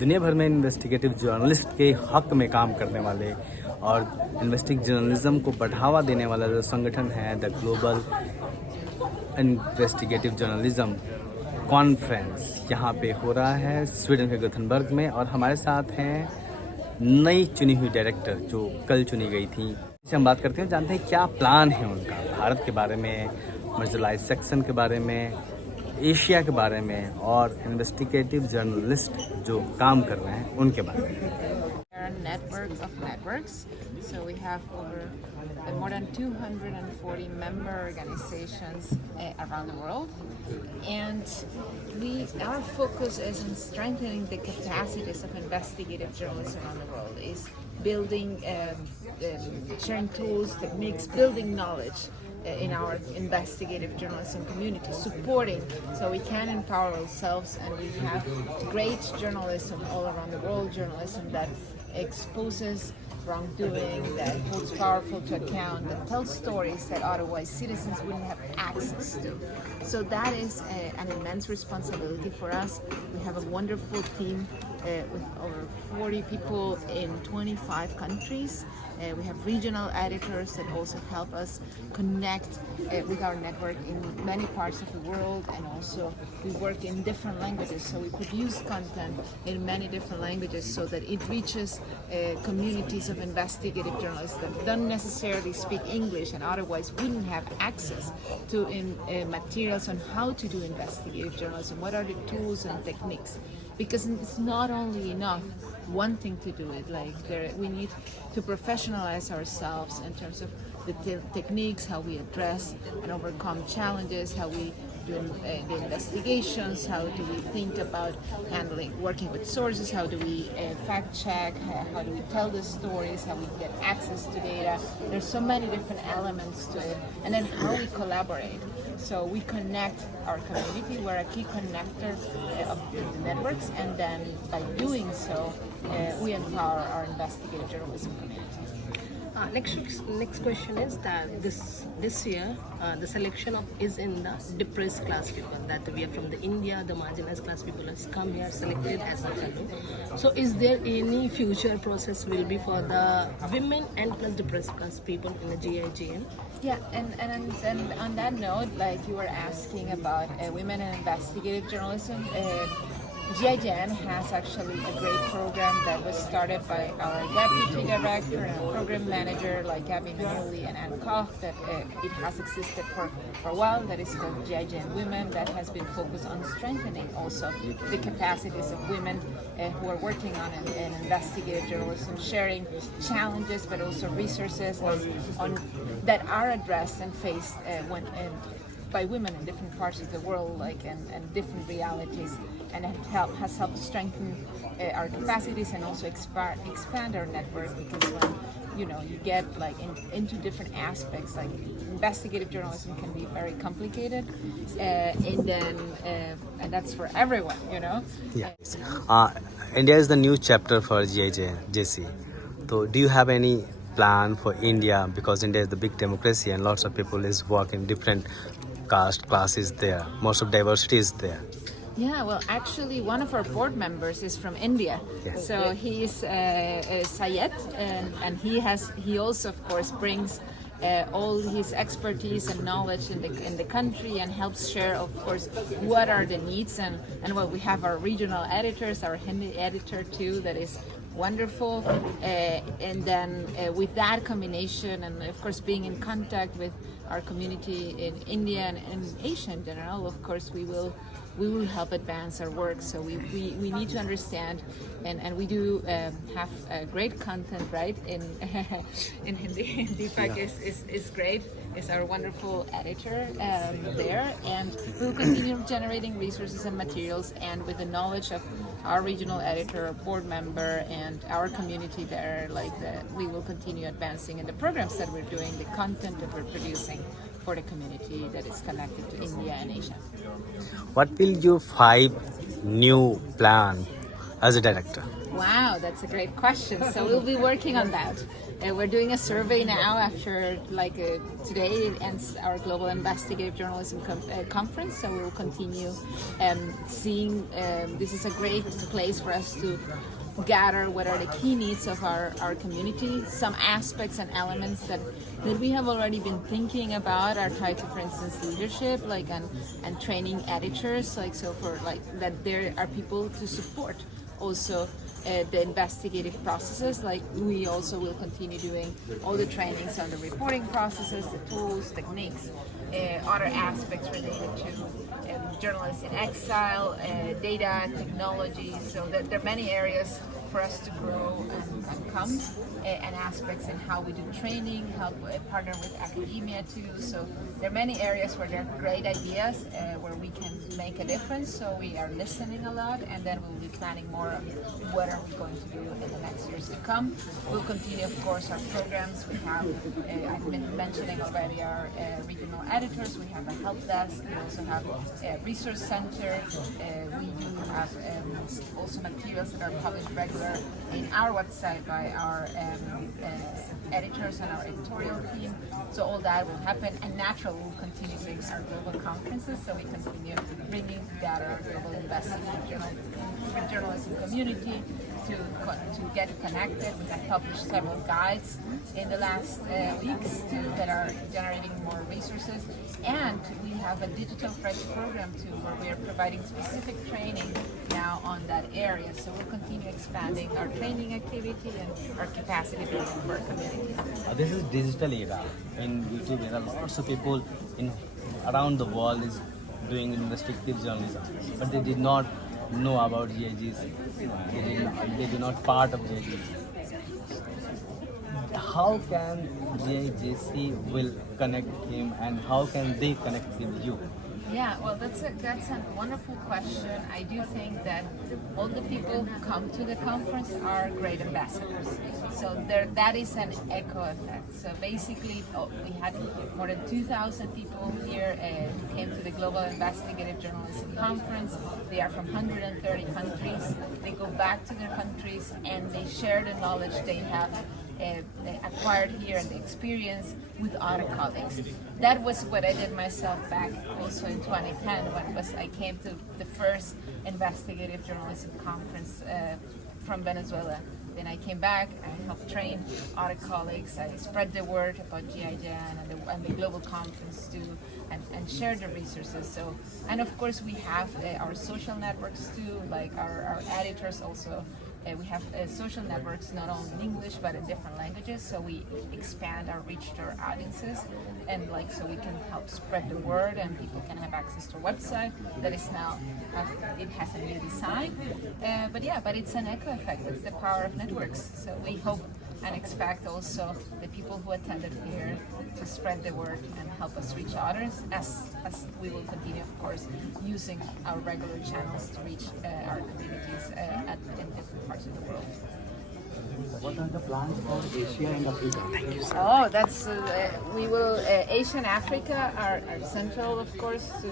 दुनिया भर में इन्वेस्टिगेटिव जर्नलिस्ट के हक में काम करने वाले और इन्वेस्टिगेटिव जर्नलिज्म को बढ़ावा देने वाला जो संगठन है the global investigative journalism conference यहाँ पे हो रहा है स्वीडन के गोथेनबर्ग में। और हमारे साथ हैं नई चुनी हुई डायरेक्टर जो कल चुनी गई थी। इससे हम बात करते हैं, जानते हैं क्या प्लान है उनका भारत के बारे में, मार्जिनलाइज्ड सेक्शन के बारे में, एशिया के बारे में और इन्वेस्टिगेटिव जर्नलिस्ट जो काम कर रहे हैं उनके बारे में। Network of networks. So we have more than 240 member organizations around the world, and our focus is on strengthening the capacities of investigative journalists around the world. Is building, sharing tools, techniques, building knowledge in our investigative journalism community, supporting so we can empower ourselves, and we have great journalism all around the world, journalism that exposes wrongdoing, that holds powerful to account, that tells stories that otherwise citizens wouldn't have access to. So that is an immense responsibility for us. We have a wonderful team with over 40 people in 25 countries. We have regional editors that also help us connect with our network in many parts of the world, and also we work in different languages, so we produce content in many different languages so that it reaches communities of investigative journalists that don't necessarily speak English and otherwise wouldn't have access to materials on how to do investigative journalism, what are the tools and techniques. Because it's not only enough wanting to do it, we need to professionalize ourselves in terms of the techniques, how we address and overcome challenges, how we do the investigations, how do we think about working with sources, how do we fact check, how do we tell the stories, how we get access to data. There's so many different elements to it, and then how we collaborate. So we connect our community, we're a key connector of the networks, and then by doing so, we empower our investigative journalism community. Next question is that this year the selection is in the depressed class people, that we are from the India, the marginalized class people has come here selected as a fellow. So is there any future process will be for the women and plus depressed class people in the GIJN? Yeah, and on that note, like you were asking about women in investigative journalism, GIJN has actually a great program that was started by our deputy director and program manager like Emilia and Ann Koch, that it has existed for a while, that is called GIJN Women, that has been focused on strengthening also the capacities of women who are working on investigative journalism, sharing challenges but also resources on that are addressed and faced by women in different parts of the world, and different realities, and it has helped strengthen our capacities and also expand our network. Because when you get into different aspects, like investigative journalism can be very complicated, and that's for everyone, Yes. India is the new chapter for GIJC. So do you have any plan for India, because India is the big democracy and lots of people is working different caste classes there, most of diversity is there? Yeah, well, actually, one of our board members is from India. Yes. So he's Syed, and he also, of course, brings all his expertise and knowledge in the country, and helps share, of course, what are the needs, and well, we have our regional editors, our Hindi editor too, that is wonderful, and then with that combination, and of course being in contact with our community in India and in Asia in general, of course we will help advance our work. So we need to understand, and we do have great content, right, in Hindi. Deepak is great, is our wonderful editor there, and we'll continue generating resources and materials, and with the knowledge of our regional editor, our board member, and our community there, we will continue advancing in the programs that we're doing, the content that we're producing for the community that is connected to India and Asia. What will your 5 new plan as a director? Wow, that's a great question. So we'll be working on that. We're doing a survey now after today it ends our Global Investigative Journalism Conference, so we will continue seeing. This is a great place for us to gather what are the key needs of our community. Some aspects and elements that we have already been thinking about are tied to, for instance, leadership, and training editors, that there are people to support also the investigative processes. Like, we also will continue doing all the trainings on the reporting processes, the tools, techniques, other aspects related to journalists in exile, data, technology. So there are many areas for us to grow and come, and aspects in how we do training, help partner with academia too. So there are many areas where there are great ideas, where we can make a difference. So we are listening a lot, and then we'll be planning more of what are we going to do in the next years to come. We'll continue, of course, our programs. We have, I've been mentioning already, our regional editors. We have a help desk. We also have a resource center. We do have also materials that are published regularly in our website by our editors and our editorial team. So all that will happen, and naturally we'll continue doing our global conferences, so we continue bringing together global investigative journalism community to get connected. We have published several guides in the last weeks that are generating more resources, and we have a digital threads program too, where we are providing specific training now on that area. So we'll continue expanding our training activity and our capacity building for our community. This is digital era. In YouTube, there are lots of people around the world is doing investigative journalism, but they did not know about GIGs. They do not part of GIGs. How can GIGC will connect him, and how can they connect with you? Yeah, well, that's a wonderful question. I do think that all the people who come to the conference are great ambassadors. So that is an echo effect. So basically, we had more than 2,000 people here who came to the Global Investigative Journalism Conference. They are from 130 countries. They go back to their countries and they share the knowledge they have acquired here and the experience with other colleagues. That was what I did myself back also in 2010 when I came to the first investigative journalism conference from Venezuela. Then I came back, I helped train other colleagues, I spread the word about GIJN and the global conference too, and share the resources. So, and of course we have our social networks too, like our editors also. We have social networks not only in English but in different languages, so we expand our reach to our audiences, and so we can help spread the word, and people can have access to our website that is now it has a new design. But it's an echo effect. It's the power of networks. So we hope and expect also the people who attended here to spread the word and help us reach others, as we will continue, of course, using our regular channels to reach our communities in different parts of the world. What are the plans for Asia and Africa? Thank you, sir. Oh, that's we will. Asia and Africa are central, of course, to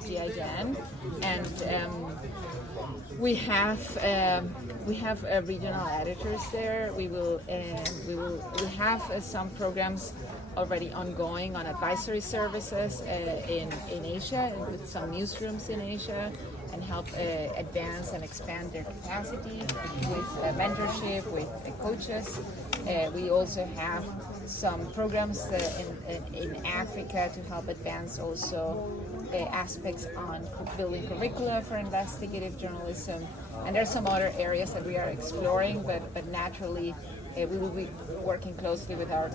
GIJN, and we have regional editors there. We have some programs already ongoing on advisory services in Asia, with some newsrooms in Asia, and help advance and expand their capacity with mentorship, with coaches. We also have some programs in Africa to help advance also aspects on building curricula for investigative journalism. And there are some other areas that we are exploring, but naturally we will be working closely with our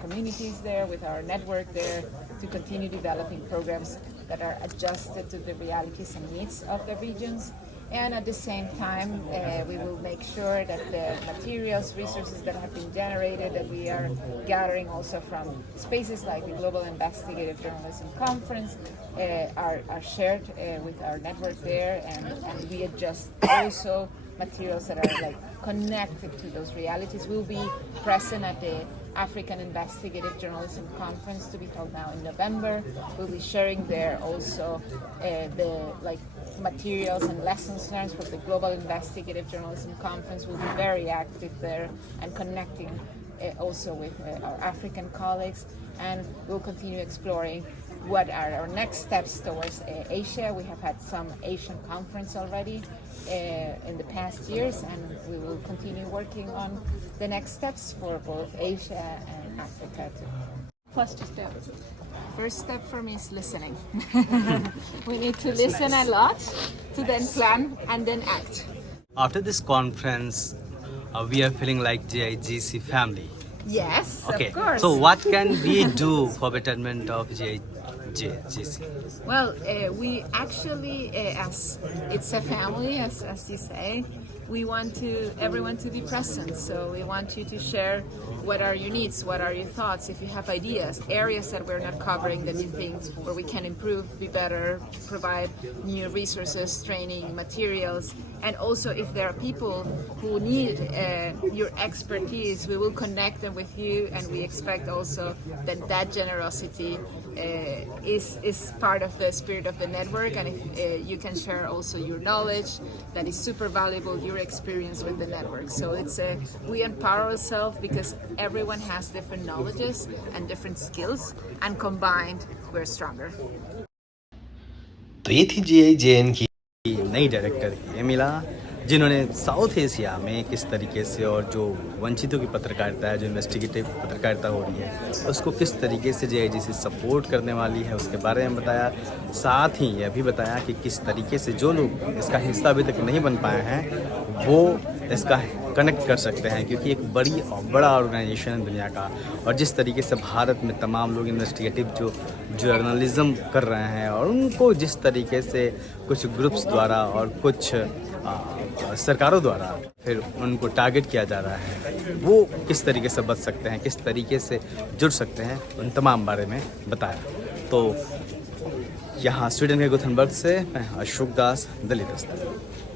communities there, with our network there, to continue developing programs that are adjusted to the realities and needs of the regions. And at the same time, we will make sure that the materials, resources that have been generated, that we are gathering also from spaces like the Global Investigative Journalism Conference, are shared with our network there, and we adjust also materials that are connected to those realities. We'll be present at the African Investigative Journalism Conference, to be held now in November. We'll be sharing there also the materials and lessons learned from the Global Investigative Journalism Conference. We'll be very active there and connecting also with our African colleagues, and we'll continue exploring what are our next steps towards Asia. We have had some Asian conference already in the past years, and we will continue working on the next steps for both Asia and Africa too. First step. First step for me is listening. We need to listen a lot to then plan and then act. After this conference, we are feeling like GIGC family. Yes, Okay, of course. so what can we do for betterment of GIGC? Well, we actually, as it's a family, as you say, we want everyone to be present. So we want you to share what are your needs, what are your thoughts, if you have ideas, areas that we're not covering that you think where we can improve, be better, provide new resources, training, materials. And also if there are people who need your expertise, we will connect them with you, and we expect also that generosity is part of the spirit of the network, and if you can share also your knowledge, that is super valuable, your experience with the network. So it's we empower ourselves because everyone has different knowledges and different skills, and combined we're stronger. तो ये थी GIJN की नई director एमिला, जिन्होंने south Asia में किस तरीके से और जो वंचितों की पत्रकारिता है, जो इन्वेस्टिगेटिव पत्रकारिता हो रही है, उसको किस तरीके से GIGC सपोर्ट करने वाली है उसके बारे में बताया। साथ ही यह भी बताया कि किस तरीके से जो लोग इसका हिस्सा अभी तक नहीं बन पाए हैं वो इसका कनेक्ट कर सकते हैं, क्योंकि एक बड़ा ऑर्गेनाइजेशन है दुनिया का, और जिस तरीके से भारत में तमाम लोग इन्वेस्टिगेटिव जो जर्नलिज्म कर रहे हैं और उनको जिस तरीके से कुछ ग्रुप्स द्वारा और कुछ सरकारों द्वारा फिर उनको टारगेट किया जा रहा है, वो किस तरीके से बच सकते हैं, किस तरीके से जुड़ सकते हैं, उन तमाम बारे में बताया। तो यहाँ स्वीडन के गोथनबर्ग से मैं अशोक दास, दलित दस्तक।